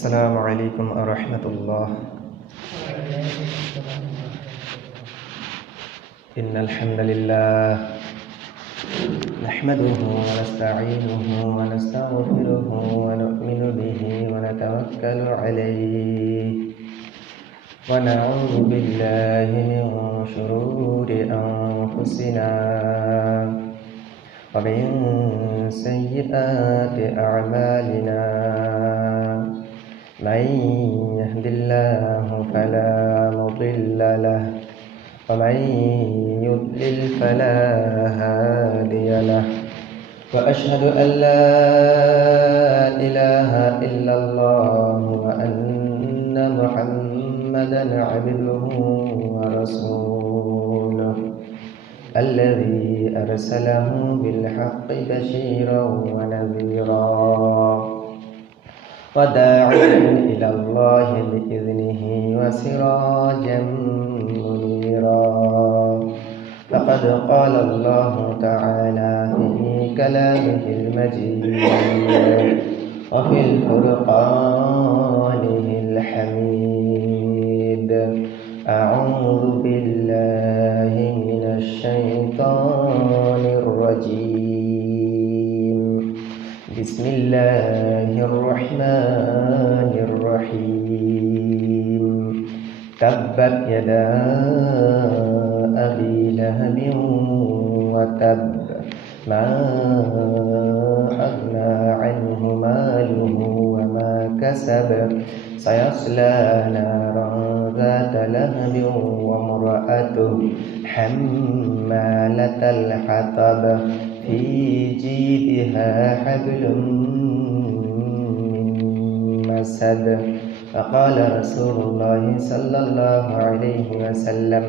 السلام عليكم ورحمة الله. إن الحمد لله نحمده ونستعينه ونستغفره ونؤمن به ونتوكل عليه ونعوذ بالله من شرور أنفسنا ومن سيئات أعمالنا. من يهد الله فلا مضل له ومن يضلل فلا هادي له وأشهد أن لا إله إلا الله وأن محمدا عبده ورسوله الذي أرسله بالحق بشيرا ونذيرا وداعيا إلى الله بإذنه وسراجا منيرا. فقد قال الله تعالى في كلامه المجيد وفي الفرقانه الحميد: أعوذ بالله من الشيطان الرجيم. بسم الله الرحمن الرحيم. تبت يدا أبي لهب وتب ما أغنى عنه ماله وما كسب سيصلى نارا ذات لهب وامرأته حمالة الحطب في جيدها حبل من مسد. فقال رسول الله صلى الله عليه وسلم: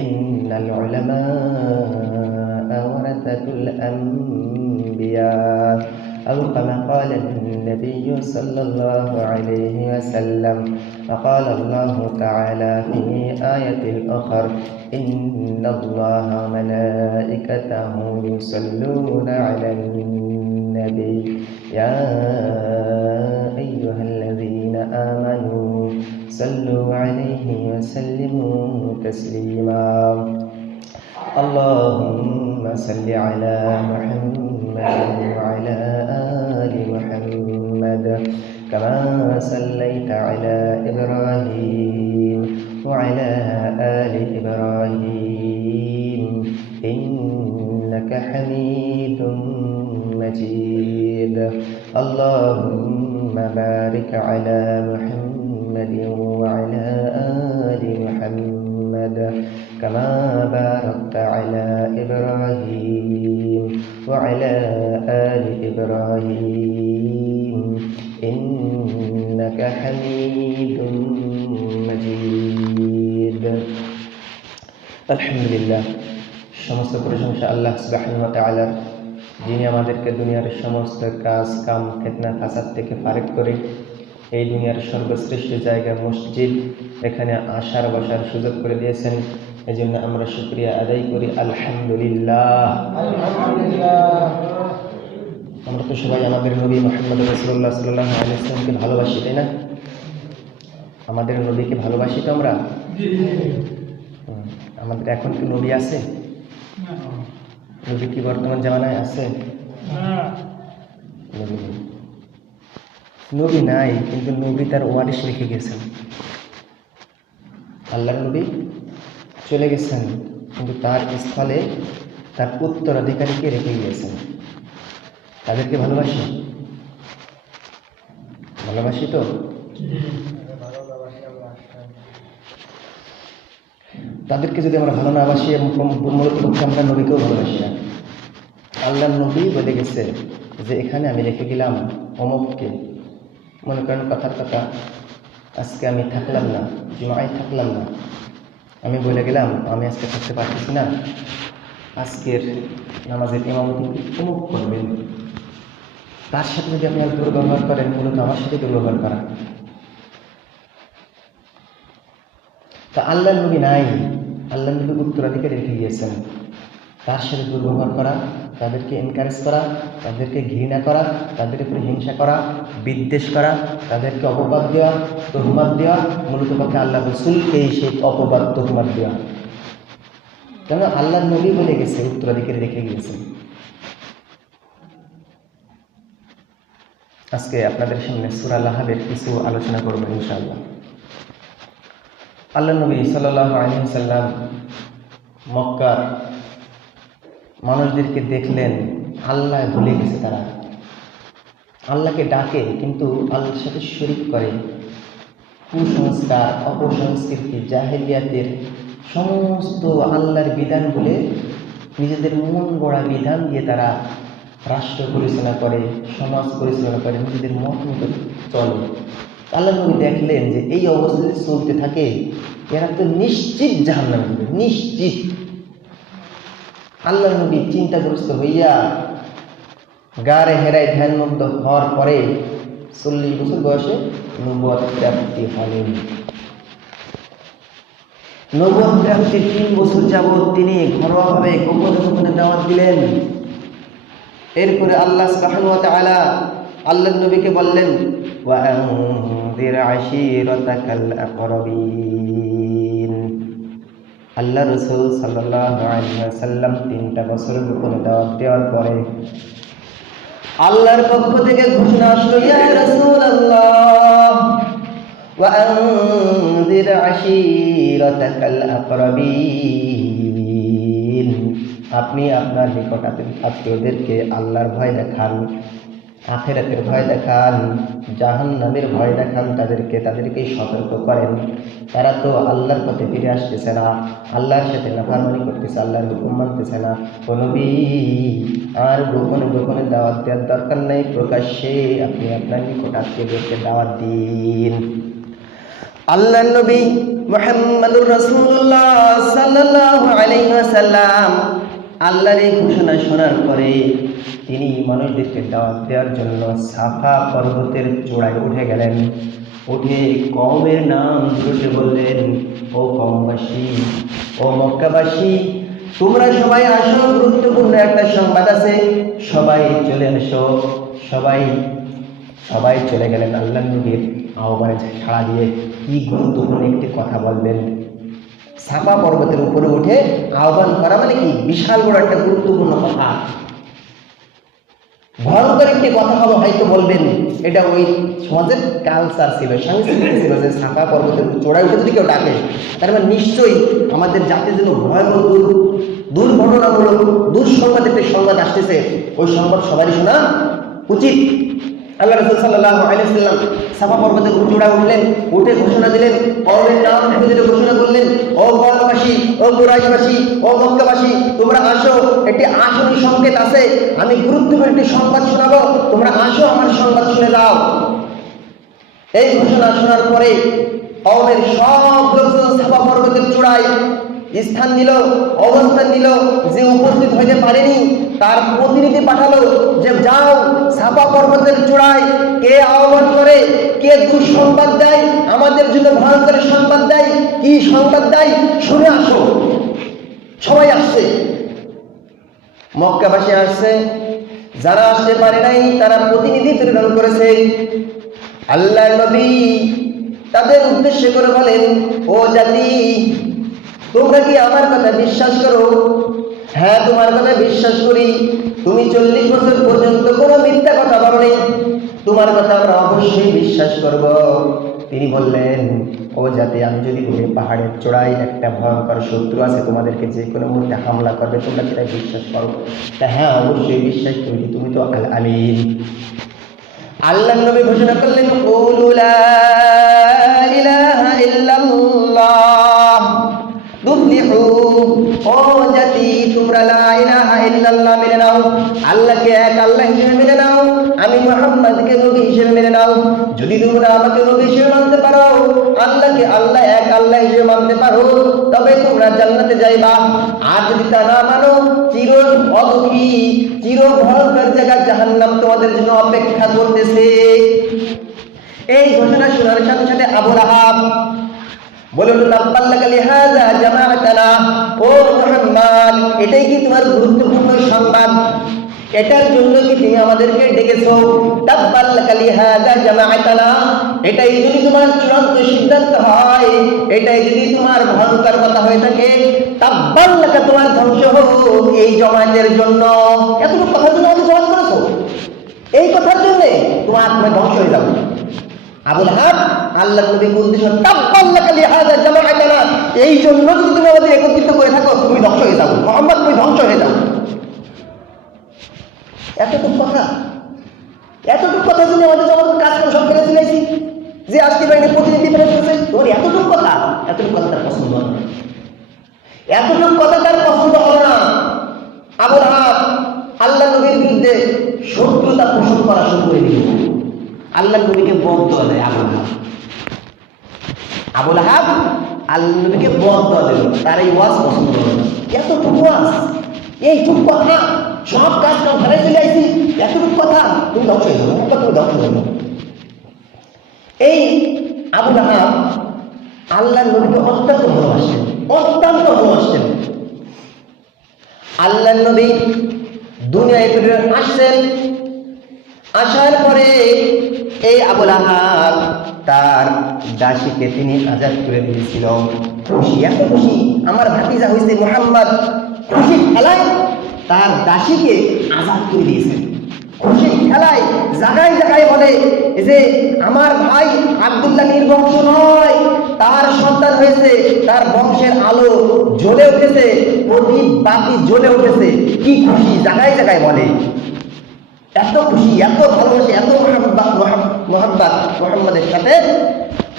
إن العلماء ورثة الأنبياء، أو كما قال النبي صلى الله عليه وسلم. وقال الله تعالى في آية أخرى: إن الله وملائكته يصلون على النبي يا أيها الذين آمنوا صلوا عليه وسلموا تسليما. اللهم صل على محمد وعلى آل محمد كما صليت على إبراهيم وعلى آل إبراهيم إنك حميد مجيد. اللهم بارك على محمد وعلى آل محمد كما باركت على إبراهيم وعلى آل إبراهيم إنك حميد مجيد. আলহামদুলিল্লাহ, সমস্ত প্রশংসা আল্লাহ সুবহানাহু ওয়া তাআলার, যিনি আমাদেরকে দুনিয়ার সমস্ত কাজ কাম ফিতনা ফাসাদ থেকে ফারেক করে এই দুনিয়ার সর্বশ্রেষ্ঠ জায়গা মসজিদ, এখানে আসার বসার সুযোগ করে দিয়েছেন। এই জন্য আমরা শুকরিয়া আদায় করি। আলহামদুলিল্লাহ। আমরা তো সবাই আমাদের নবী মুহাম্মদ রাসূলুল্লাহ সাল্লাল্লাহু আলাইহি ওয়াসাল্লামকে ভালোবাসি, তাই না? আমাদের নবীকে ভালোবাসি তো আমরা। আমাদের এখন কি নবী আছে? নবী কি বর্তমান জামানায় আছে? নবী নাই, কিন্তু নবী তার ওয়ারিশ রেখে গেছেন। আল্লাহর নবী চলে গেছেন, কিন্তু তার স্থলে তার উত্তরাধিকারীকে রেখে গিয়েছেন। তাদেরকে ভালোবাসি, ভালোবাসি তো। তাদেরকে যদি আমরা ভালো না বাসি, এবং মূলত আমরা নবীকেও ভালোবাসি না। আল্লাহর নবী বলে গেছে যে এখানে আমি রেখে গেলাম অমুককে। মনে করেন কথার কথা, আজকে আমি থাকলাম না, জুমায় থাকলাম না, আমি বলে গেলাম আমি আজকে থাকতে পারতেছি না, আজকের নামাজের ইমামতি অমুক করবেন। তার সাথে যদি আপনি দুর্ব্যবহার করেন, মূলত আমার সাথে দুর্ব্যবহার করা। তা আল্লাহর নবী নাই, আল্লাহর নবী উত্তরাধিকারী রেখে গিয়েছেন। তার সাথে দুর্ব্যবহার করা, তাদেরকে এনকারেজ করা, তাদেরকে ঘৃণা করা, তাদের উপরে হিংসা করা, বিদ্বেষ করা, তাদেরকে অপবাদ দেওয়া, তহমাত দেওয়া, মূলত কথা আল্লাহ রসুলকেই সেই অপবাদ তহমাত দেওয়া। কেন আল্লাহ নবী বলে গেছে, উত্তরাধিকারী রেখে গিয়েছেন। আজকে আপনাদের সামনে সূরা লাহাবের কিছু আলোচনা করব ইনশাআল্লাহ। আল্লাহ নবী সাল্লাল্লাহু আলাইহি ওয়াসাল্লাম মক্কার মানুষদেরকে দেখলেন আল্লাহ ভুলে গেছে, তারা আল্লাহকে ডাকে কিন্তু আল্লাহর সাথে শরীক করে। কুসংস্কার, অপসংস্কৃতি, জাহেলিয়াতের সমস্ত আল্লাহর বিধান বলে নিজেদের মন গড়া বিধান দিয়ে তারা রাষ্ট্র পরিচালনা করে, সমাজ পরিচালনা করে, নিজেদের মত মতো চলে। আল্লাহ নবী দেখলেন যে এই অবস্থা যদি চলতে থাকে এরা তো নিশ্চিত জাহান্নামে যাবে, নিশ্চিত। আল্লাহ নবী চিন্তাগ্রস্ত হইয়া গারে হেরায় ধ্যানমগ্ন হওয়ার পরে 40 বছর বয়সে নবুয়ত প্রাপ্তি হলেন। নবুয়ত প্রাপ্তির 3 বছর যাবৎ তিনি ঘরোয়াভাবে গোপনে গোপনে দাওয়াত দিলেন। এরপরে আল্লাহ সুবহানাহু ওয়া তাআলা আল্লাহ নবীকে বললেন, ওয়া আনযির আশীরাতাকাল আকরাবিন। আল্লাহ রাসূল সাল্লাল্লাহু আলাইহি ওয়াসাল্লাম 3টা বছর গোপনে দাওয়াত দেওয়ার পরে আল্লাহর পক্ষ থেকে ঘোষণা আসলো, ইয়া রাসূলুল্লাহ ওয়া আনযির আশীরাতাকাল আকরাবিন। আপনি আপনার নিকট আত্মীয়দেরকে আল্লাহর ভয় দেখান, আখিরাতের ভয় দেখান, জাহান্নামের ভয় দেখান, তাদেরকে সতর্ক করেন। তারা তো আল্লাহর পথে ফিরে আসতেছে না, আল্লাহর সাথে নাফরমানি করতেছে, আল্লাহর হুকুম মানতেছে না। ও নবী, আর গোপনে গোপনে দাওয়াত দেওয়ার দরকার নেই, প্রকাশ্যে আপনি আপনার নিকট আত্মীয়দেরকে দাওয়াত দিন। আল্লাহর নবী মুহাম্মদুর রাসূলুল্লাহ সাল্লাল্লাহু আলাইহি ওয়াসাল্লাম আল্লাহর এই ঘোষণা শোনার পরে তিনি মানুষদেরকে দাওয়াত দেওয়ার জন্য সাফা পর্বতের চূড়ায় উঠে গেলেন। উঠে কওমের নাম ধরে বললেন, ও কওমবাসী, ও মক্কাবাসী, তোমরা সবাই আসো, গুরুত্বপূর্ণ একটা সংবাদ আছে, সবাই চলে আসো। সবাই চলে গেলেন আল্লাহ নবীর আহ্বানে সাড়া দিয়ে। কি গুরুত্বপূর্ণ একটি কথা বলবেন। সাফা পর্বতের উপরে উঠে আহ্বান করা মানে কি বিশাল বড় একটা গুরুত্বপূর্ণ কথা, ভয়ঙ্কর একটি কথা হবে হয়তো বলবেন। এটা ওই সমাজের কালচার ছিল, সংস্কৃতি ছিল যে সাফা পর্বতের চূড়ায় উঠে যদি কেউ ডাকে তার মানে নিশ্চয়ই আমাদের জাতির জন্য ভয়াবহ দুর্ঘটনামূলক দুঃসংবাদ একটি সংবাদ আসতেছে, ওই সংবাদ সবারই শোনা উচিত। আল্লাহ রাসূল সাল্লাল্লাহু আলাইহি ওয়াসাল্লাম সাফা পর্বতের চূড়ায় উঠলেন, উঠে ঘোষণা দিলেন, কওমের নাম ধরে ঘোষণা করলেন, ও কওমবাসী, ও কুরাইশবাসী, ও মক্কাবাসী, তোমরা আসো, একটি আসন্ন সংকেত আছে, আমি গুরুত্বপূর্ণ একটি সংবাদ শোনাবো, তোমরা আসো, আমার সংবাদ শুনে যাও। এই ঘোষণা শোনার পরে কওমের সব লোকজন সাফা পর্বতের চূড়ায় স্থান নিল, অবস্থান নিল। যে উপস্থিত হইতে পারেনি তার প্রতিনিধি পাঠালো যে যাও সাফা পর্বতের চূড়ায়, কে আহ্বান করে, কে দুঃসংবাদ দেয়, আমাদের জন্য ভয়ঙ্কর সংবাদ দেয়, কি সংবাদ দেয় শুনে আসো। সবাই আসছে, মক্কাবাসী আসছে, যারা আসতে পারে নাই তারা প্রতিনিধি প্রেরণ করেছে। আল্লাহর নবী তাদের উদ্দেশ্য করে বলেন, ও জাতি, তোমরা কি আমার কথা বিশ্বাস করো? হ্যাঁ, তোমার কথা বিশ্বাস করি। তুমি 40 বছর পর্যন্ত কোনো মিথ্যা কথা বলোনি, তোমার কথা আমরা অবশ্যই বিশ্বাস করব। তিনি বললেন, ও জাতি, আমি যদি বলি পাহাড়ের চূড়ায় একটা ভয়ঙ্কর শত্রু আছে, তোমাদেরকে যে কোনো মুহূর্তে হামলা করবে, তোমরা কি তাই বিশ্বাস করো? হ্যাঁ, অবশ্যই বিশ্বাস করি, তুমি তো আল আমিন। আল্লাহ নবী ঘোষণা করলেন, কুলু লা ইলাহা ইল্লাল্লাহ তুফলিহু। ও জাতি, তোমরা লা ইলাহা ইল্লাল্লাহ মেনে নাও, আল্লাহকে এক আল্লাহ হিসেবে মেনে নাও, আমি মুহাম্মদকে নবী হিসেবে মেনে নাও। যদি তোমরা আমাকে নবী হিসেবে মানতে পারো, আল্লাহকে আল্লাহ এক আল্লাহ হিসেবে মানতে পারো, তবে তোমরা জান্নাতে যাইবা। আর যদি তা না মানো, চির অদুখী, চির ভয়ঙ্কর জায়গা জাহান্নাম তোমাদের জন্য অপেক্ষা করতেছে। এই ঘোষণা শোনার সাথে সাথে আবু লাহাব বলুন, লাব্বাল্লাকা লিহাযা জামাআতানা, ও মুহাম্মদ, এটাই কি তোমার গুরুত্বপূর্ণ সংবাদ? এটার জন্য কি তুমি আমাদেরকে ডেকেছো? তাব্বাল লাকা লিহাযা জামাআতানা, এটাই যদি তোমার চূড়ান্ত সিদ্ধান্ত হয়, এটাই যদি তোমার ভয়ঙ্কর কথা হয়ে থাকে, তাব্বাল লাকা, তোমার ধ্বংস হোক এই জামায়াতের জন্য। এতটুকু কথার জন্য আমাদের জবাব করেছো? এই কথার জন্য তুমি ধ্বংস হয়ে যাবে। আবু লাহাব আল্লাহর নবীকে উদ্দেশ্য, তাব্বাল লাকা লিহাযা জামাআতানা, এই জন্য যদি তুমি আমাদের একত্রিত করে থাকো, তুমি ধ্বংস হয়ে যাও মুহাম্মদ, তুমি ধ্বংস হয়ে যাও। এতটুকু কথা, এতটুকু কথার জন্য আমাদের জবাব কাজ করে সব ফেলে দিয়েছি যে আজকে বাইরে প্রতিনিধি ফেলে দিয়েছে। তোমার এতটুকু কথা, এতটুকু কথা তার পছন্দ হলো না, এতটুকু কথা তার পছন্দ হলো না। আবু লাহাব আল্লাহ নবীর বিরুদ্ধে শত্রুতা পোষণ করা শুরু করে দিল। আল্লাহ নবীকে বদদোয়া দেয় আবু লাহাব আল্লাহ নবীকে বদদোয়া দিল। তার এই ওয়াজ পছন্দ হলো না। এতটুকু ওয়াজ, এইটুকু কথা, সব কাজ কাম ভালো চলে আসছি, এতটুকু কথা, তুমি ধ্বংস হয়ে যাবো, তুমি ধ্বংস হয়ে যাবো। এই আবু লাহাব আল্লাহ নবীকে অত্যন্ত ভালোবাসতেন, অত্যন্ত ভালোবাসতেন। আল্লাহ নবী দুনিয়ায় আসছেন, আসার পরে এই আবু লাহাব তার দাসীকে তিনি আজাদ করে দিয়েছিল। খুশি, এত খুশি, আমার ভাতিজা হয়েছে মুহাম্মদ, খুশি খেলায় তার দাসীকে আজাদ করে দিয়েছেন। খুশি খেলায় জায়গায় জায়গায় বলে যে আমার ভাই আব্দুল্লাহ নির্বংশ নয়, তার সন্তান হয়েছে, তার বংশের আলো জ্বলে উঠেছে, প্রদীপ বাতি জ্বলে উঠেছে। কি খুশি, জায়গায় জায়গায় বলে। এত খুশি, এত ভালোবাসে, এত মোহাব্বত মুহাম্মদের সাথে।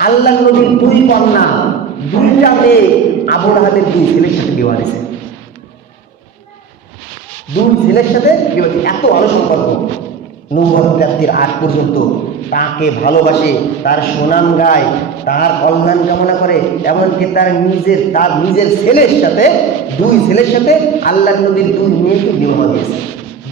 আল্লাহ নবীর দুই কন্যা, দুইটা মেয়ে আবু লাহাবের দুই ছেলের সাথে বিবাহ দিয়েছে। দুই ছেলের সাথে বিবাহ, এত ভালো সম্পর্ক। নবুয়ত প্রাপ্তির আগ পর্যন্ত তাকে ভালোবাসে, তার সুনাম গায়, তার কল্যাণ কামনা করে। এমনকি তার নিজের ছেলের সাথে, দুই ছেলের সাথে আল্লাহ নবীর দুই মেয়েকে বিবাহ দিয়েছে।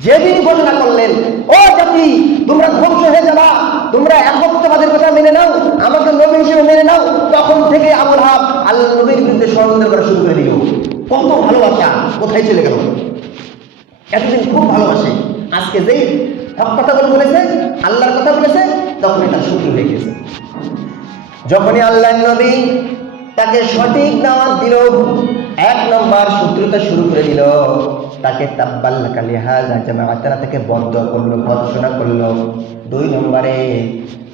যেদিন ঘোষণা করলেন, ও জাতি তোমরা ধ্বংস হয়ে যাবা, তোমরা একত্ববাদের কথা মেনে নাও, আমাকে নবী হিসেবে মেনে নাও, তখন থেকে আবু লাহাব আল্লাহ নবীর বিরুদ্ধে ষড়যন্ত্র করা শুরু করে দিল। কত ভালোবাসা কোথায় চলে গেল? এতদিন খুব ভালোবাসে, আজকে যেই হক কথা বলেছে, আল্লাহর কথা বলেছে, তখনই তার শত্রু হয়ে গেছে। যখনই আল্লাহ নবী তাকে সঠিক দাওয়াত দিল, এক নম্বর শত্রুতা শুরু করে দিল, তাকে তাব্বাল লাকা লিহাযা জামাআতানা থেকে বদদোয়া করলো, ভর্ৎসনা করলো। দুই নম্বরে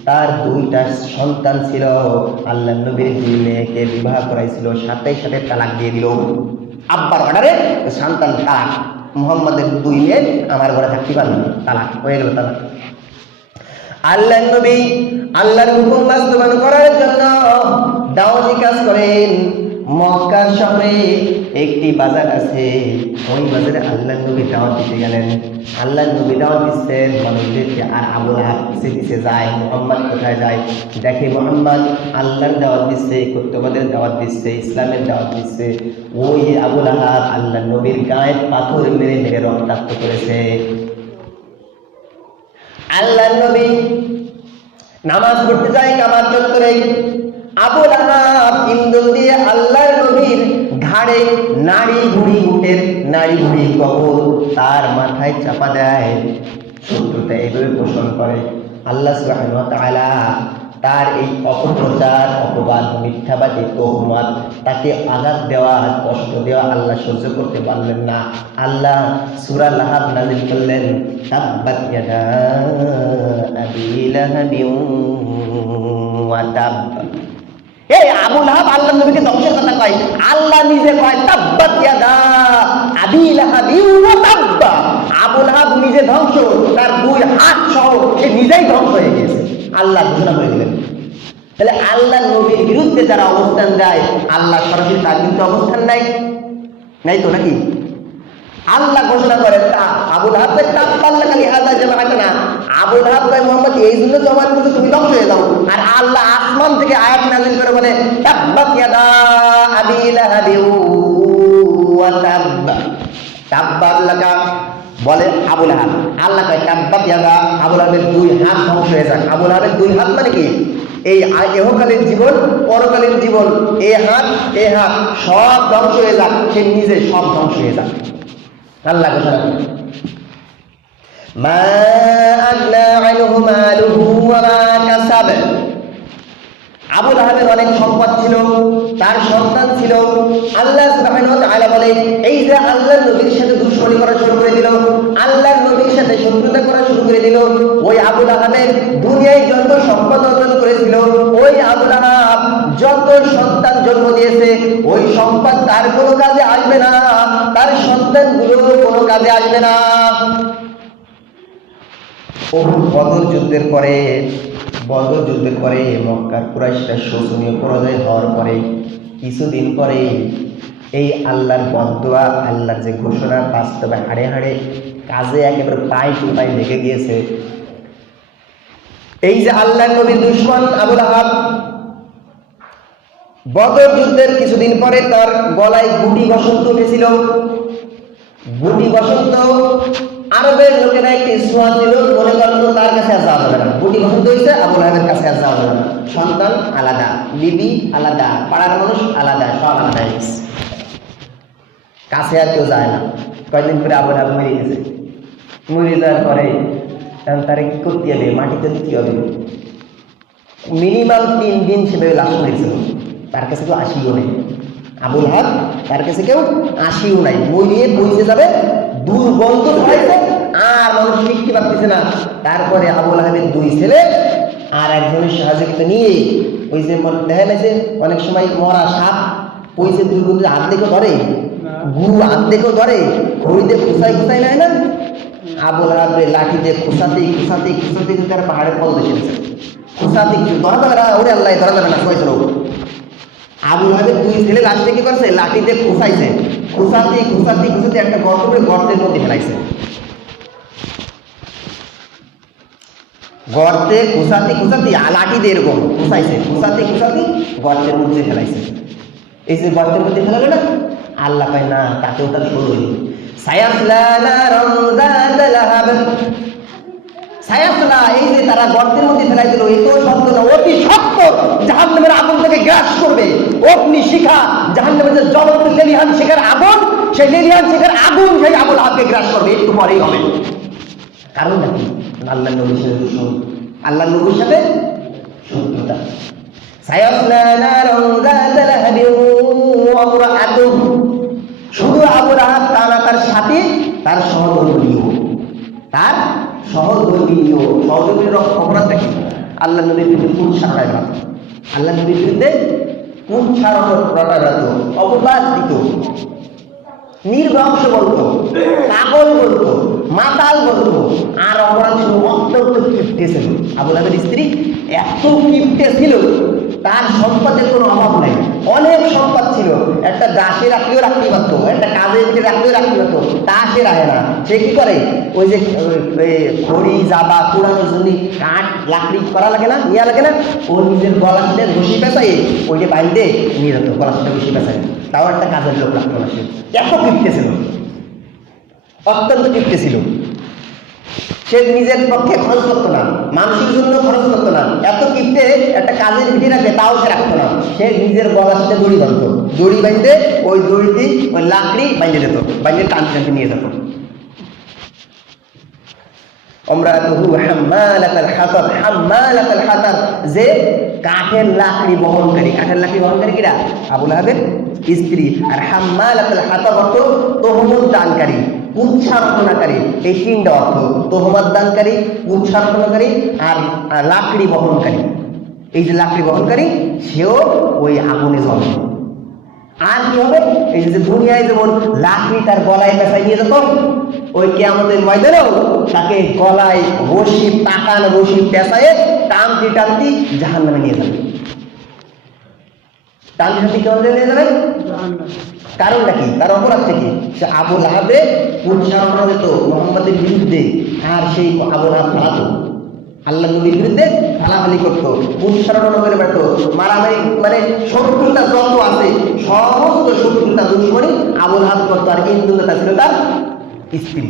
তার দুইটা সন্তান ছিল, আল্লাহ নবীর দুই মেয়েকে বিবাহ করাইছিল, সাথে সাথে তালাক দিয়ে দিল। আব্বার অর্ডারে সন্তান তালাক, মুহাম্মাদের দুই মেয়ে আমার ঘরে থাকতে পারবে না, তালাক হয়ে গেল। তালাক। আল্লাহ নবী আল্লাহর হুকুম বাস্তবায়ন করার জন্য দাওয়াতি কাজ করেন। মক্কা শহরে একটি বাজার আছে, ওই বাজারে আল্লাহ নবী দাওয়াত দিতে গেলেন। আল্লাহ নবী দাওয়াত দিচ্ছেন মানুষদেরকে, আর আবু লাহাব পিছে পিছে যায়। মুহাম্মদ কোথায় যায় দেখে, মুহাম্মদ আল্লাহর দাওয়াত দিচ্ছে, কর্তব্যের দাওয়াত দিচ্ছে, ইসলামের দাওয়াত দিচ্ছে। ওই আবু লাহাব আল্লাহ নবীর গায়ে পাথর মেরে মেরে রক্তাক্ত করেছে। আল্লাহ নবী নামাজ পড়তে যায় কাবার চত্বরে, আবু লাহাব ইন্ধন দিয়ে আল্লাহর নবীর ঘাড়ে নাড়ি ভুড়ি, উটের নাড়ি ভুড়ি কবর তার মাথায় চাপা দেয়। শত্রুতা এইভাবে পোষণ করে। আল্লাহ সুবহানাহু ওয়া তাআলা তার এই অপপ্রচার, অপবাদ, মিথ্যাবাদী, তহমত, তাকে আঘাত দেওয়া, কষ্ট দেওয়া আল্লাহ সহ্য করতে পারলেন না। আল্লাহ সূরা লাহাব নাযিল করলেন, তাব্বাত ইয়াদা আবি লাহাবিন ওয়া তাব। এই আবু লাহাব আল্লাহ নবীকে ধ্বংসের কথা কয়, আল্লাহ নিজে কয় তাব্বাত ইয়াদা আবি লাহাবিন ওয়া তাব। আবু লাহাব নিজে ধ্বংস, তার দুই হাত সহ সে নিজেই ধ্বংস হয়ে গেছে। আল্লাহ ঘোষণা করে দিলেন। তাহলে আল্লাহ নবীর বিরুদ্ধে যারা অবস্থান দেয়, আল্লাহ সরাসরি তার বিরুদ্ধে অবস্থান নেয় নাই তো নাকি? আল্লাহ ঘোষণা করে আবু লাহাব তাব্বাল লাকা লিহাযা জামাআতানা, আবু লাহাব কয় মুহাম্মদ এই জন্য জমান করতে তুমি ধ্বংস হয়ে যাও। আর আল্লাহ আসমান থেকে আয়াত নাযিল করে বলে তাব্বাত ইয়াদা আবি লাহাবিন ওয়া তাব। তাব্বাত লাকা বলে আবু লাহাব, আল্লাহ কয় তাব্বাত ইয়াদা, আবু লাহাবের দুই হাত ধ্বংস হয়ে যাক। আবু লাহাবের দুই হাত মানে কি? এই ইহকালীন জীবন, পরকালীন জীবন, এই হাত সব ধ্বংস হয়ে যাক, সে নিজে সব ধ্বংস হয়ে যাক। আল্লাহ ঘোষণা করে মা আগনা আনহু মালুহু ওয়া মা কাসাব। আবু লাহাবের অনেক সম্পদ ছিল, তার সন্তান ছিল। আল্লাহ সুবহানাহু ওয়া তাআলা বলে, এই যে আল্লাহর নবীর সাথে দুশমনি করা শুরু করে দিল, আল্লাহর নবীর সাথে শত্রুতা করা শুরু করে দিল, ওই আবু লাহাবের দুনিয়ায় যত সম্পদ অর্জন করেছিল, ওই আবু লাহাব যত সন্তান জন্ম দিয়েছে, ওই সম্পদ তার কোনো কাজে আসবে না, তার সন্তানগুলো কোনো কাজে আসবে না। বদর যুদ্ধের পরে মক্কার কুরাইশরা শোচনীয় পরাজয় হওয়ার পরে কিছুদিন পরে এই আল্লাহর বদদোয়া, আল্লাহর যে ঘোষণা বাস্তবে হাড়ে হাড়ে কাজে একেবারে পায়ে টু পায়ে লেগে গিয়েছে। এই যে আল্লাহর নবীর দুশমন আবু লাহাব, বদর যুদ্ধের কিছুদিন পরে তার গলায় গুটি বসন্ত উঠেছিল। গুটি বসন্ত আরবের লোকেরা একটি সোয়া ছিল, মনে করতো তার কাছে আর যাওয়া যাবে না। গুটি বসন্ত হয়েছে, আবু লাহাবের কাছে আর যাওয়া যাবে না। সন্তান আলাদা, বিবি আলাদা, পাড়ার মানুষ আলাদা, সব আলাদা হয়ে গেছে, কাছে আর কেউ যায় না। কয়েকদিন পরে আবু লাহাব মরে গেছে। মরে যাওয়ার পরে তারা কি করতে হবে, মাটিতে দিতে হবে। মিনিমাম 3 দিন সেভাবে লাশ মরেছিল, তার কাছে কেউ আসিও নেই। আবু লাহাব তার কাছে কেউ আসিও নাই, মরিয়ে বইতে যাবে, দুর্গন্ধ ছড়াইছে, আর মানুষ লিখতে পারতেছে না। তারপরে আবু লাহাবের 2 ছেলে আর একজনের সহযোগিতা নিয়ে ওই যে দেখা গেছে অনেক সময় মরা সাপ পয়সে দুর্গন্ধে হাত দেখে ধরে, গুরু হাত দেখেও ধরে, খড়িতে খুঁচাই নেয় না, আবু লাহাবের লাঠি দিয়ে খুঁচাতেই তার পাহাড়ে পল এসেছে। খুঁচাতে ধরা যাবে না, ওরে আল্লাহ ধরা যাবে না, কয়েছিল। আবু লাহাবের 2 ছেলে লাশটা কি করছে, লাঠি দিয়ে খুঁচাইছে, খুঁচাতে একটা গর্ত করে গর্তের মধ্যে ফেলাইছে। গর্তে খুঁচাতে লাঠি দিয়ে এরকম খুঁচাইছে, খুঁচাতে গর্তের মধ্যে ফেলাইছে। এই যে গর্তের মধ্যে ফেলালো না, আল্লাহ পায় না, তাকেও তার শুরু সায়াসলা, এই যে তারা গর্তের মধ্যে ফেলাই দিল, এত শব্দ না, অতি শক্ত জাহান্নামের আগুন থেকে গ্রাস করবে। অগ্নি শিখা, জাহান্নামের যে জ্বলন্ত লেলিহান শিখার আগুন, সেই লেলিহান শিখার আগুন সেই আবু লাহাবকে গ্রাস করবে, একটু পরেই হবে। কারণ নাকি আল্লাহ নবীর সাথে দুশমন, আল্লাহ নবীর সাথে শত্রুতা। সায়াসলা নারান যাতা লাহাবিন ওয়া ইমরাআতুহু, শুধু আবু লাহাব তা না, তার সাথে তার সহধর্মীয় অপরাধটা কি? আল্লাহ নবীর বিরুদ্ধে কোন সারায় মাত্র, আল্লাহ নবীর বিরুদ্ধে কোন সারাত অপবাদ দিত, নির্বংশ বলতো, পাগল বলতো, মাতাল বলতো, আর অপরাধ ছিল অত্যন্ত কিপ্টে ছিল। আবু লাহাবের স্ত্রী এত কিপ্টে ছিল, তার সম্পদের কোনো অভাব নাই, অনেক সম্পদ ছিল। একটা দাসে রাখতে পারতো, একটা কাজের ভিতরে রাখতে পারতো, তা সে রাখে না। সে কি করে, ওই যে খড়ি জাবা পুরানোর জন্য কাঠ লাকড়ি করা লাগে না, নিয়ে লাগে না, ও নিজের গলা সাথে ঘষি পেঁচাই ওইটা বাইন্দে নিয়ে যেত, গলা সাথে ঘষি পেঁচাই। তাও একটা কাজের লোক রাখতো না। সে এত কিপ্টে ছিল, অত্যন্ত কিপ্টে ছিল। সে নিজের পক্ষে খরচ করতো না, মানুষের জন্য খরচ করতো না, এত কিপ্টে একটা কাজের ভিড়ে রাখবে তাও সে রাখতো না। সে নিজের গলার সাথে দড়ি বাঁধতো, দড়ি বাঁধতে ওই দড়িতে ওই লাকড়ি বাঁধে যেত, বাঁধে টানতে নিয়ে যেত। যে কাঠের লাকড়ি বহনকারী, কিরা? আবু লাহাবের স্ত্রী। আর হাম্মালাতুল হাতাব অর্থ তহমত দানকারী, কুচ্ছা রটনাকারী। এই 3টা অর্থ, তহমত দানকারী, কুচ্ছা রটনাকারী আর লাকড়ি বহনকারী। এই যে লাকড়ি বহনকারী, সেও ওই আগুনে জ্বলে। আর কি হবে, এই যে দুনিয়ায় যেমন লাকড়ি তার গলায় পেঁচাই নিয়ে যেত, ওই কিয়ামতের ময়দানেও তাকে গলায় রশি, টাকান রশি পেঁচায়ে টানতি জাহান্নামে নিয়ে যাবে। টানতি কেমন নিয়ে যাবে? কারণটা কি, তার অপরাধটা কি? সে আবু লাহাবে উচ্চারণা দিত মোহাম্মদের বিরুদ্ধে, আর সেই আবু লাহাব ফালাতো, আল্লাহ নবীর বিরুদ্ধে ফালাফালি করতো, উচ্চারণা করে বেড়াত, মারামারি, মানে শত্রুতা যত আছে সমস্ত শত্রুতা দুশ্মনী আবু লাহাব করতো। আর ইন্দুলতা ছিল তার স্ত্রী।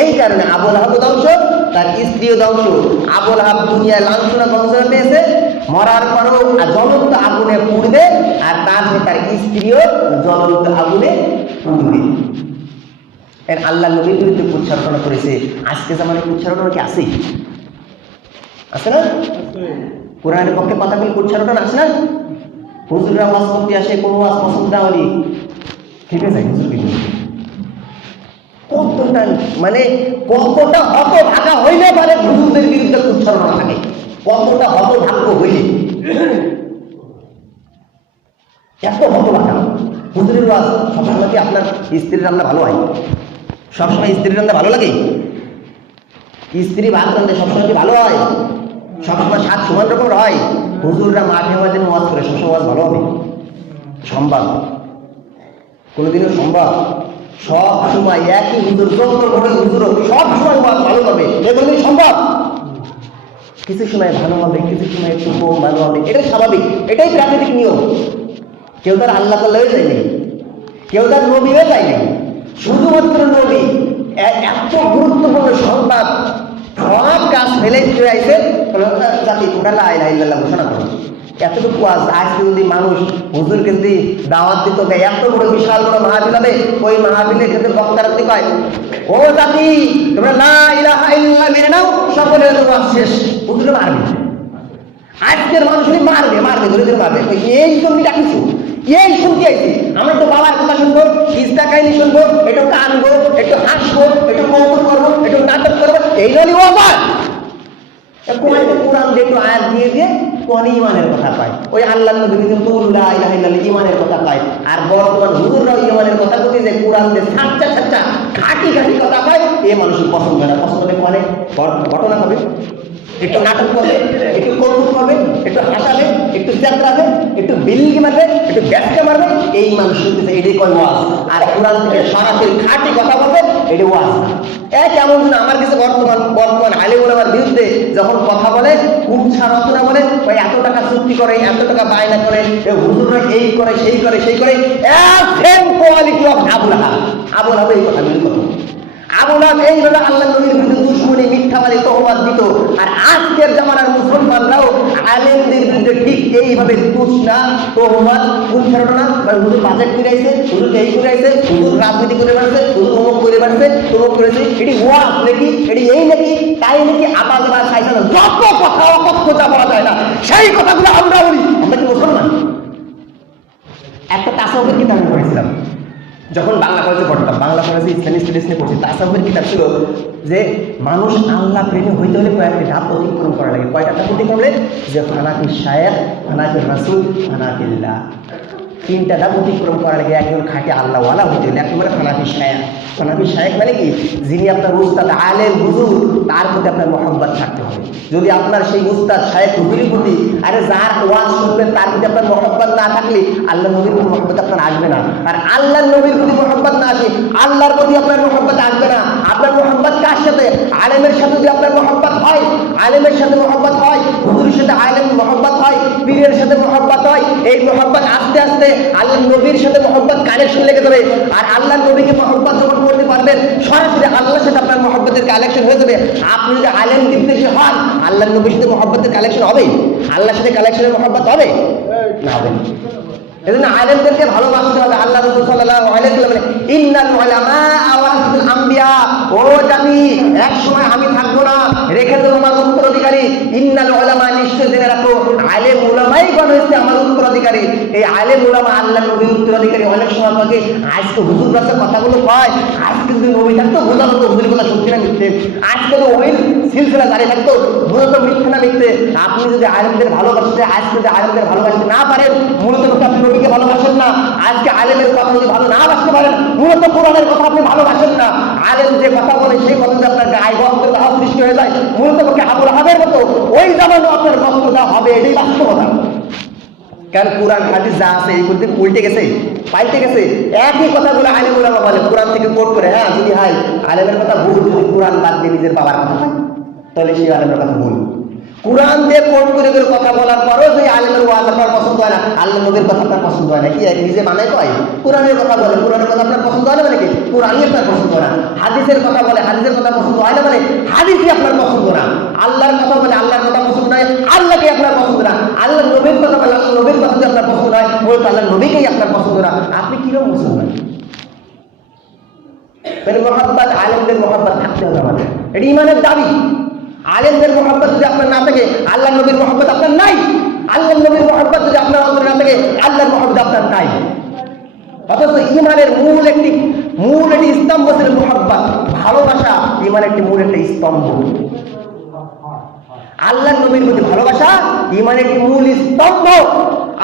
এই কারণে আবু লাহাব ধ্বংস, তার স্ত্রীও ধ্বংস। আবু লাহাব দুনিয়ায় লাঞ্ছনা গঞ্জনা পেয়েছে, মরার পরও জ্বলন্ত আগুনে পুড়বে, আর তার স্ত্রীও জ্বলন্ত আগুনে পুড়বে। আল্লাহ নবীর বিরুদ্ধে কুচ্ছারণা করেছে। আজকে জামানে কুচ্ছারণা কি আছে? আছে না? কোরআনের পক্ষে কথা বলে কুচ্ছারণা আছে না? হুজুররা ওয়াজ করতে আসে, কোনো ওয়াজ পছন্দ না হলে খেপে যায় হুজুর বিরুদ্ধে। কতটা মানে কতটা হতভাগা হইলে পারে হুজুরদের বিরুদ্ধে কুচ্ছারণা থাকে, কতটা হতভাগ্য হইলে, এত হতভাগা। হুজুরের ওয়াজ সবসময় কি আপনার স্ত্রীর রান্না ভালো হয়? সবসময় স্ত্রীর রান্না ভালো লাগে? স্ত্রী ভাত রান্না সবসময় কি ভালো হয়? সবসময় স্বাদ সমান রকমের হয়? হুজুররা মাঠে মাঝে ওয়াজ করে সবসময় ওয়াজ ভালো হবে সম্ভব? কোনোদিনও সম্ভব? সব সময় একই হুজুর, যত বড় হুজুর সব সময় ওয়াজ ভালো হবে, এগুলো সম্ভব? কিছু সময় ভালো হবে, কিছু সময় একটু কম ভালো হবে, এটাই স্বাভাবিক, এটাই প্রাকৃতিক নিয়ম। কেউ তার আল্লাহ তাআলা হয়ে যায়নি, কেউ তার নবী হয়ে যায়নি, শুধুমাত্র নবী এত গুরুত্বপূর্ণ সংবাদ সব কাজ ফেলে চলে আইছে জাতি তোমরা লা ইলাহা ইল্লাল্লাহ ঘোষণা করো। এতটুকু আজকে যদি মানুষ হুজুরকে যদি দাওয়াত দিত, এত বড় বিশাল বড় মাহফিল হবে, ওই মাহফিলের ক্ষেত্রে বক্তারা কি কয়, ও জাতি তোমরা লা ইলাহা ইল্লাল্লাহ মেনে নাও, সকলের ওয়াজ শেষ, হুজুরে মারবে। আজকের মানুষই মারবে, মারবে ধরে ধরে মারবে। এই জমিটা কিছু এই শুনতে আইছি, আমরা তো বাবার কথা শুনবো, কিস্তা কাহিনী শুনবো, একটু কানবো, একটু হাসবো, একটু কৌতুক করবো, একটু নাটক করবো, এই জন্যই ওয়াজ। কোরআন দিয়ে একটু আয়াত দিয়ে দিয়ে কোন ইমানের কথা পায়, ওই আল্লাহ নবী কিন্তু লা ইলাহা ইল্লাল্লাহ ইমানের কথা পায়। আর বর্তমান হুজুররাও ইমানের কথা বলতে যে কোরআন দিয়ে সাচ্চা সাচ্চা খাঁটি খাঁটি কথা পায়, এ মানুষের পছন্দ হয় না। পছন্দ হলে মানে ঘটনা হবে, একটু নাটক করবে, একটু কৌতুক করবে, একটু হাসাবে, একটু চেতরাবে, একটু বিল্ডিং মারবে, একটু ব্যাটকে মারবে, এই মানুষ শুনতেছে, এটাই কয় ওয়াজ। আর কোরআন থেকে সরাসরি খাঁটি কথা বলবে, এটা ওয়াজ না। কেমন না আমার কাছে বর্তমান আলেম ওলামার বিরুদ্ধে যখন কথা বলে, কুচ্ছা রচনা বলে, ওই এত টাকা চুক্তি করে, এত টাকা বায়না করে, হুজুররা এই করে সেই করে সেই করে, সেম কোয়ালিটি অফ আবুল আহাব। আবুল আহাব এই কথা বলি কত, আবুল আহাব এইভাবে আল্লাহ নবীর বিরুদ্ধে দুশমনী মিথ্যাবাদী তহমাত দিত। আর আজকের জামানার মুসলমানরাও আলেমদের বিরুদ্ধে ঠিক এইভাবে তুষ্ণা তহমাত কুচ্ছারণা, হুজুর বাজেট করে আইছে, হুজুর এই করে আইছে, হুজুর রাজনীতি করে বেড়াচ্ছে, হুজুর অমুক করে বেড়াচ্ছে, তমুক করেছে, এটি ওয়াজ নাকি, এটি এই নাকি তাই নাকি, আবাজ আবার খাইছে না, যত কথা অকথ্যতা বলা যায় না সেই কথাগুলো আমরা বলি। আমরা কি মুসলমান? একটা তাসাউফের কিতাব আমি পড়েছিলাম যখন বাংলা কলেজে পড়তাম, বাংলা কলেজে ইসলামিক স্টাডিজ নিয়ে পড়ছি। তাসাউফের কিতাব ছিল যে মানুষ আল্লাহ প্রেমী হইতে হলে কয়েকটি ধাপ অতিক্রম করা লাগে। কয়টা ধাপ অতিক্রম হলে? যে ফানাকি শায়েখ, ফানাকি রাসূল, ফানাকিল্লাহ, তিনটা ধাপ অতিক্রম করা লাগে একজন খাঁটি আল্লাহওয়ালা হইতে হলে। একেবারে ফানাকি শায়েখ, ফানাকি শায়েখ মানে কি? যিনি আপনার উস্তাদ আলেম হুজুর, তার প্রতি আপনার মহব্বত থাকতে হবে। যদি আপনার সেই উস্তাদ শায়েখ হুজুরের প্রতি, আরে যার ওয়াজ শুনবেন তার প্রতি আপনার মহব্বত না থাকলে আল্লাহ নবীর প্রতি মহব্বত আপনার আসবে না। আর আল্লাহ নবীর প্রতি মহব্বত না আসে, আল্লাহর প্রতি আপনার মহব্বত আসবে না। আপনার মহব্বত কার সাথে? আলেমের সাথে। যদি আপনার মহব্বত হয়, আলেমের সাথে মহব্বত হয়, হুজুরের সাথে আলেম মহব্বত হয়, পীরের সাথে মহব্বত হয়, এই মহব্বত আস্তে আস্তে আল্লাহ নবীর সাথে মহব্বত কানেকশন লেগে যাবে। আর আল্লাহ নবীকে মহব্বত যখন করতে পারবেন, সরাসরি আল্লাহর সাথে আপনার মহব্বতের কালেকশন হয়ে যাবে। আপনি যদি আলেম বিদ্বেষী হন, আল্লাহ নবীর সাথে মহব্বতের কালেকশন হবে? আল্লাহর সাথে কালেকশনের মহব্বত হবে না? হবে না। এজন্য আলেমদেরকে ভালোবাসতে হবে। আল্লাহ রাসূল সাল্লাল্লাহু আলাইহি ওয়াসাল্লাম বলেন, ইন্নাল উলামা ওয়ারাসাতুল আম্বিয়া, ও জাতি এক সময় আমি থাকবো না, রেখে দেবো আমার উত্তরাধিকারী। ইন্নাল উলামা, নিশ্চয় জেনে রাখো, আলেম উলামাই গণ হচ্ছে আমার উত্তরাধিকারী। এই আলেম উলামা আল্লাহ নবীর উত্তরাধিকারী। অনেক সময় আমাকে আজকে হুজুর রাসূল কথাগুলো কয়, আজকে যদি নবী থাকতো বোঝানো তো হুজুরের কথা সত্যি না মিথ্যে, আজকে তো ওই সিলসিলা দাঁড়িয়ে থাকতো, বোঝাতো মিথ্যে না মিথ্যে। আপনি যদি আলেমদের ভালোবাসতে, আজকে যদি আলেমদের ভালোবাসতে না পারেন, মূলত আপনি নবীকে ভালোবাসেন না। আজকে আলেমের কথা যদি ভালো না বাসতে পারেন, মূলত কোরআনের কথা আপনি ভালোবাসেন না। আলেম যে কথা বলে সেই কথা যদি আপনার গায়ে গস্ত দেওয়া সৃষ্টি হয়ে যায়, মূলত পক্ষে আবুল আহাবের মতো ওই জামানো আপনার গস্ত দেওয়া হবে, এটাই বাস্তবতা। কারণ কোরআন হাদিস যা আছে এই করতে উল্টে গেছে, পাল্টে গেছে। একই কথাগুলো আলেম ওলামা বলে, কোরআন থেকে কোট করে। হ্যাঁ, যদি হাই আলেমের কথা ভুল, যদি কোরআন বাদ দিয়ে নিজের বাবার কথা হয়, তাহলে সেই আলেমের কথা ভুল। কোরআন দিয়ে কোট করে করে কথা বলার পরও যদি আলেমের ওয়াজ আপনার পছন্দ হয় না, আল্লাহ নবীর কথা আপনার পছন্দ হয় না, কি নিজে বানায় কয়? কোরআনের কথা বলে, কোরআনের কথা আপনার পছন্দ হয় না মানে কি? কোরআনই আপনার পছন্দ হয় না। হাদিসের কথা বলে, হাদিসের কথা পছন্দ হয় না মানে হাদিসই আপনার পছন্দ না। আল্লাহর কথা বলে, আল্লাহর কথা পছন্দ নয়, আল্লাহকে আপনার পছন্দ না। আল্লাহ নবীর কথা বলে, আল্লাহ নবীর কথা যদি আপনার পছন্দ হয়, বলতো আল্লাহ নবীকেই আপনার পছন্দ না। আপনি কিরকম মুসলমান? মানে মহব্বত, আলেমদের মহব্বত থাকতে হবে আমাদের, এটা ইমানের দাবি। আলেমদের মহব্বত যদি আপনার না থাকে, আল্লাহ নবীর মহব্বত আপনার নাই। আল্লাহ নবীর মহব্বত যদি আপনার অন্তরে না থাকে, আল্লাহর মহব্বত আপনার নাই। অথচ ইমানের মূল একটি স্তম্ভ ছিল মহব্বত, ভালোবাসা। ইমানের একটি মূল একটা স্তম্ভ। আল্লাহ নবীর প্রতি ভালোবাসা ইমানের একটি মূল স্তম্ভ।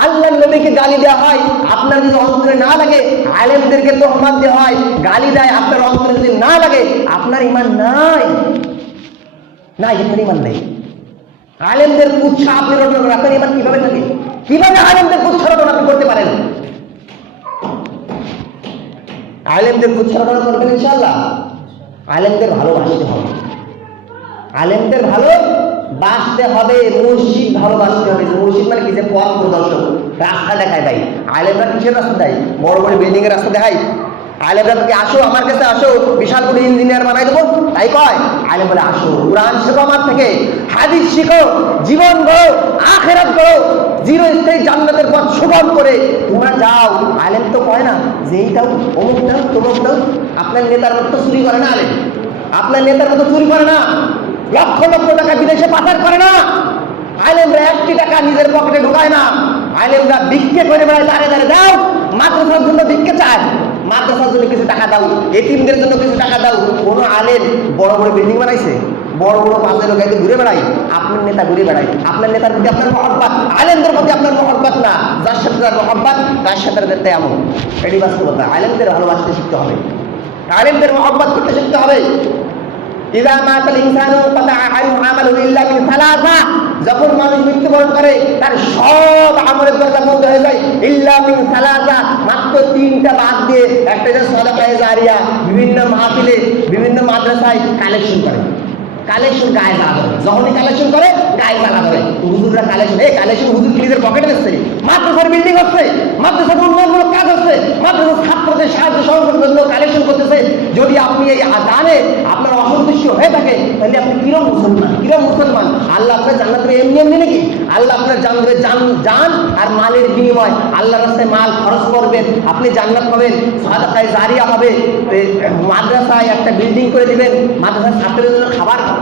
আল্লাহ নবীকে গালি দেওয়া হয়, আপনার যদি অন্তরে না লাগে, আলেমদেরকে তোহমাত দেওয়া হয়, গালি দেয়, আপনার অন্তরে যদি না লাগে, আপনার ইমান নাই। না, এখানে ইমান নেই। আলেমদের কুচ্ছা আপনি রটনা করেন, আপনার ইমান কিভাবে থাকে? কিভাবে আলেমদের কুচ্ছা রটনা আপনি করতে পারেন? আলেমদের কুচ্ছা রটনা করবেন ইনশাআল্লাহ। আলেমদের ভালোবাসতে হবে, আলেমদের ভালোবাসতে হবে, মুর্শিদ ভালোবাসতে হবে। মুর্শিদ মানে কি? যে পথ প্রদর্শক, রাস্তা দেখায়। ভাই আলেমরা কিসের রাস্তা দেয়? বড় বড় বিল্ডিং এর রাস্তা দেখায়। আলেমরা তোকে আসো আমার কাছে, আসো, বিশাল করে ইঞ্জিনিয়ার বানাই দেবো, তাই কয়? আলেম বলে আসো, কোরআন শেখো আমার থেকে, হাদিস শিখো, জীবন গড়ো, আখিরাত গড়ো, চিরস্থায়ী জান্নাতের পথ সুগম করে তোমরা যাও। আলেম তো কয় না যে এই দাও, অমুক দাও, তমুক দাও। আপনার নেতার মতো চুরি করে না আলেম, আপনার নেতার মতো চুরি করে না, লক্ষ লক্ষ টাকা বিদেশে পাচার করে না। আলেমরা 1টি টাকা নিজের পকেটে ঢোকায় না। আলেমরা ভিক্ষে করে বেড়ায়, দাঁড়ে দাঁড়ে দাও, মাদ্রাসার জন্য ভিক্ষে চায়, মাদ্রাসার জন্য কিছু টাকা দাও, এতিমদের জন্য কিছু টাকা দাও। কোনো আলেম বড় বড় বিল্ডিং বানাইছে, বড় বড় বাসের গাড়িতে ঘুরে বেড়ায়, আপনার নেতা ঘুরে বেড়ায়। আপনার নেতার প্রতি আপনার মহব্বত, আলেমদের প্রতি আপনার মহব্বত না। যার সাথে তার মহব্বত, তার সাথে তার এমন, এটি বাস্তবতা। আলেমদের ভালোবাসতে শিখতে হবে, আলেমদের মহব্বত করতে শিখতে হবে। ইযা মাতাল ইনসানু কাতা আনহু আমালুহু ইল্লা মিন সালাসা, যখন মানুষ মৃত্যুবরণ করে তার সব আমলের দরজা বন্ধ হয়ে যায়, ইল্লা মিন সালাসা, মাত্র 3টা বাদ দিয়ে। একটা যে সাদাকায়ে জারিয়া, বিভিন্ন মাহফিলে, বিভিন্ন মাদ্রাসায় কালেকশন করে, কালেকশন গায়ে জ্বালা ধরে। যখনই কালেকশন করে গায়ে জ্বালা ধরে। হুজুররা কালেকশন, এই কালেকশন হুজুর নিজের পকেটে দিচ্ছে, মাদ্রাসার বিল্ডিং হচ্ছে, মাদ্রাসার উন্নয়নমূলক কাজ হচ্ছে, মাদ্রাসার ছাত্রদের সাহায্য সহযোগিতার জন্য কালেকশন করতেছে। যদি আপনি এই জানে আপনার অসন্তুষ্ট হয়ে থাকে, তাহলে আপনি কিরম মুসলমান, কিরম মুসলমান? আল্লাহ আপনার জান্নাত দেবে এমনি এমনি নাকি? আল্লাহ আপনার জান দেবে, জান আর মালের বিনিময়। আল্লাহ রাস্তায় মাল খরচ করবেন, আপনি জান্নাত পাবেন, সাদাকায়ে জারিয়া হবে। মাদ্রাসায় একটা বিল্ডিং করে দিবেন, মাদ্রাসার ছাত্রদের জন্য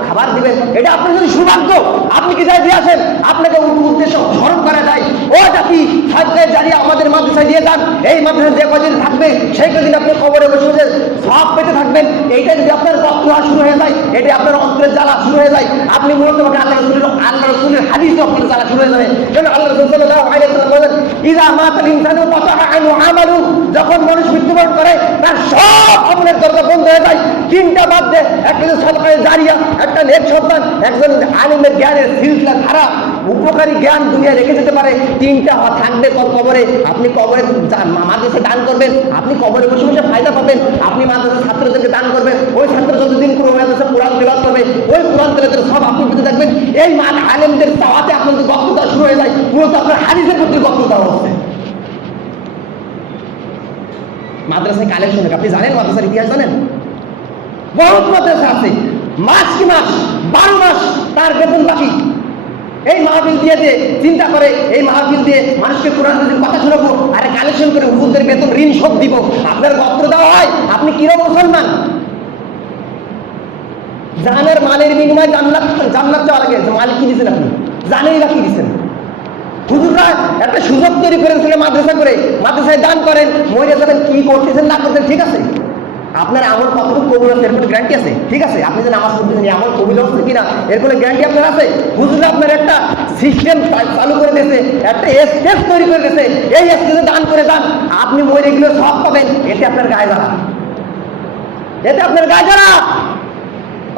খাবার দিবেন, এটা আপনার যদি সৌভাগ্য। আপনি কি চাই দিয়ে আসেন? আপনাকে উদ্দেশ্য স্মরণ করা যায়, ও জাতি, সাদাকায়ে জারিয়া আমাদের মাদ্রাসায় দিয়ে যান। এই মাদ্রাসায় যে কদিন থাকবে, সেই কদিন আপনি কবরে বসে বসে সওয়াব পেতে থাকবেন। এইটা যদি আপনার রক্ত শুরু হয়ে যায়, এটা আপনার অন্তরের জ্বালা শুরু হয়ে যায়, আপনি মূলত আল্লাহ রাসূলের হাদিসে আপনার জ্বালা শুরু হয়ে যাবে। কারণ আল্লাহ রাসূল সাল্লাল্লাহু আলাইহি ওয়াসাল্লাম বলেন, ইযা মাতাল ইনসানু কাতা আনহু আমালু, যখন মানুষ মৃত্যুবরণ করে তার সব আমলের দরজা বন্ধ হয়ে যায়। 3টা বাদ দিয়ে, একটা যে সাদাকায়ে জারিয়া, একটা নেক সন্তান, একজন আলিমের জ্ঞানের সিলসিলা ধারা, উপকারী জ্ঞান দুনিয়া রেখে যেতে পারে। 3টা থাকবে কবরে। আপনি কবরে মাদ্রাসায় দান করবেন, আপনি কবরে বসে বসে ফায়দা পাবেন। আপনি মাদ্রাসার ছাত্রদেরকে দান করবেন, ওই ছাত্র যতদিন কোনো মাদ্রাসা কোরআন তেলাওয়াত করবে, ওই কোরআন তেলাওয়াতের সব আপনি পেতে থাকবেন। এই আলেমদের দাওয়াতে আপনার যদি বক্তৃতা শুরু হয়ে যায়, মূলত আপনার হাদিসের প্রতি বক্তৃতা হচ্ছে। মাদ্রাসায় কালেকশন, আপনি জানেন মাদ্রাসার ইতিহাস জানেন? বহুত মাদ্রাসা আছে, মাস কি মাস, 12 মাস তার বেতন বাকি। এই মাহফিল দিয়ে চিন্তা করে, এই মাহফিল দিয়ে মানুষকে কোরআন হাদিসের কথা শোনাবো, আরে কালেকশন করে হুজুরদের বেতন ঋণ শোধ দিব। আপনার বক্তব্য দেওয়া হয়, আপনি কিরকম মুসলমান? জানের মালের বিনিময়ে জান্নাত চাওয়া লাগে। মালিক কি দিচ্ছেন? আপনি জানেই বা কি দিচ্ছেন? হুজুররা একটা সুযোগ তৈরি করেছিল মাদ্রাসা করে, মাদ্রাসায় দান করেন, মরে যাবেন, কি করতেছেন না করতেন ঠিক আছে, আপনার আমল কতটুকু কবুল হচ্ছে এর কোনো গ্যারান্টি আছে? ঠিক আছে, আপনি যে নামাজ পড়তেছেন আমল কবুল হচ্ছে কিনা এর কোনো গ্যারান্টি আপনার আছে? হুজুররা আপনার একটা সিস্টেম চালু করে দিয়েছে, একটা স্টেজ তৈরি করে দিয়েছে, এই স্টেজে দান করে দান, আপনি মরে গেলে সব পাবেন। এতে আপনার গায়ে জ্বালা, এতে আপনার গায়ে জ্বালা।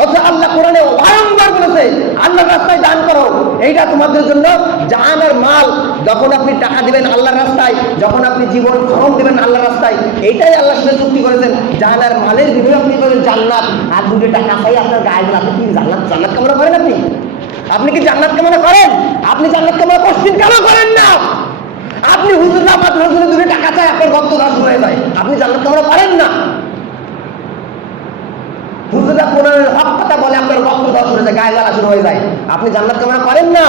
অথচ আল্লাহ কোরআনে বারংবার বলেছে, আল্লাহর রাস্তায় দান করো, এইটা তোমাদের জন্য জান আর মাল। যখন আপনি টাকা দিবেন আল্লাহর রাস্তায়, যখন আপনি জীবন শ্রম দিবেন আল্লাহর রাস্তায়, এইটাই আল্লাহর সাথে চুক্তি করেছেন। জান আর মালের বিনিময়ে আপনি পাবেন জান্নাত। আর 2 টাকা চাই আপনার গায়ে জ্বালা, আপনি কি জান্নাত কামনা করেন? আপনি কি জান্নাত কামনা করেন? আপনি জান্নাত কামনা করছেন, কেন করেন না? আপনি হুজুররা মাদ্রাসায় 2 টাকা চাই, আপনার রক্ত দাস হয়ে যায়, আপনি জান্নাত কামনা করেন না। হুজুররা কোরআনের হক কথা বলে, আপনার রক্ত দাস হয়ে যায়, গায়ে জ্বালা শুরু হয়ে যায়, আপনি জান্নাত কামনা করেন না।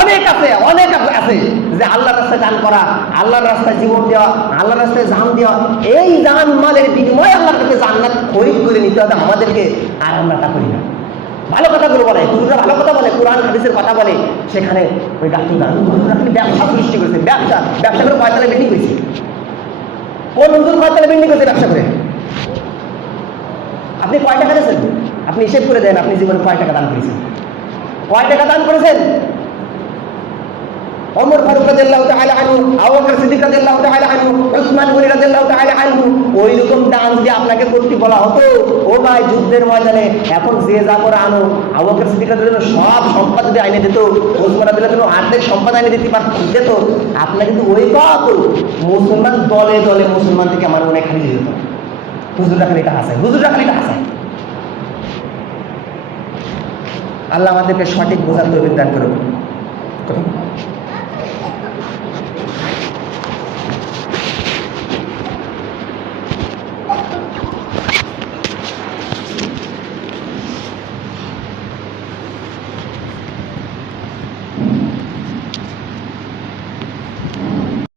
অনেক আছে, আছে যে আল্লাহর রাস্তায় দান করা, আল্লাহর রাস্তায় জীবন দেওয়া, আল্লাহর রাস্তায় জান দেওয়া, এই জান মালের বিনিময়ে আল্লাহর কাছে জান্নাত খরিদ করে নিতে হবে আমাদেরকে, আর আমরা তা করি না। ভালো কথাগুলো বলে, হুজুররা ভালো কথা বলে, কোরআন হাদিসের কথা বলে, সেখানে ওই গাছটি না, হুজুররা খালি ব্যবসা সৃষ্টি করেছে, ব্যবসা ব্যবসা করে কয়তলা বিল্ডিং করেছে। কোন হুজুর কয়তলা বিল্ডিং করেছে ব্যবসা করে? আপনি কয় টাকা দিয়েছেন? আপনি হিসেব করে দেন আপনি জীবনে কয় টাকা দান করেছেন, কয় টাকা দান করেছেন? ওমর ফারুক রাদিয়াল্লাহু তাআলা আনহু, আবু বকর সিদ্দিক রাদিয়াল্লাহু তাআলা আনহু, উসমান গনি রাদিয়াল্লাহু তাআলা আনহু, ওই রকম দান যদি আপনাকে করতে বলা হতো, ও ভাই যুদ্ধের ময়দানে এখন যে যা করে আনো, আবু বকর সিদ্দিক রাদিয়াল্লাহু সব সম্পদ যদি আইনে দিত, উসমান রাদিয়াল্লাহু অর্ধেক সম্পদ আইনে দিতে দিত, আপনার কিন্তু ওই কত মুসলমান দলে দলে মুসলমান থেকে আমার মনে খালি যেত। হুজুররা খালি এটা হাসায়, হুজুররা খালি এটা হাসায়। আল্লাহ আমাদেরকে সঠিক বোঝার তৌফিক দান করুন।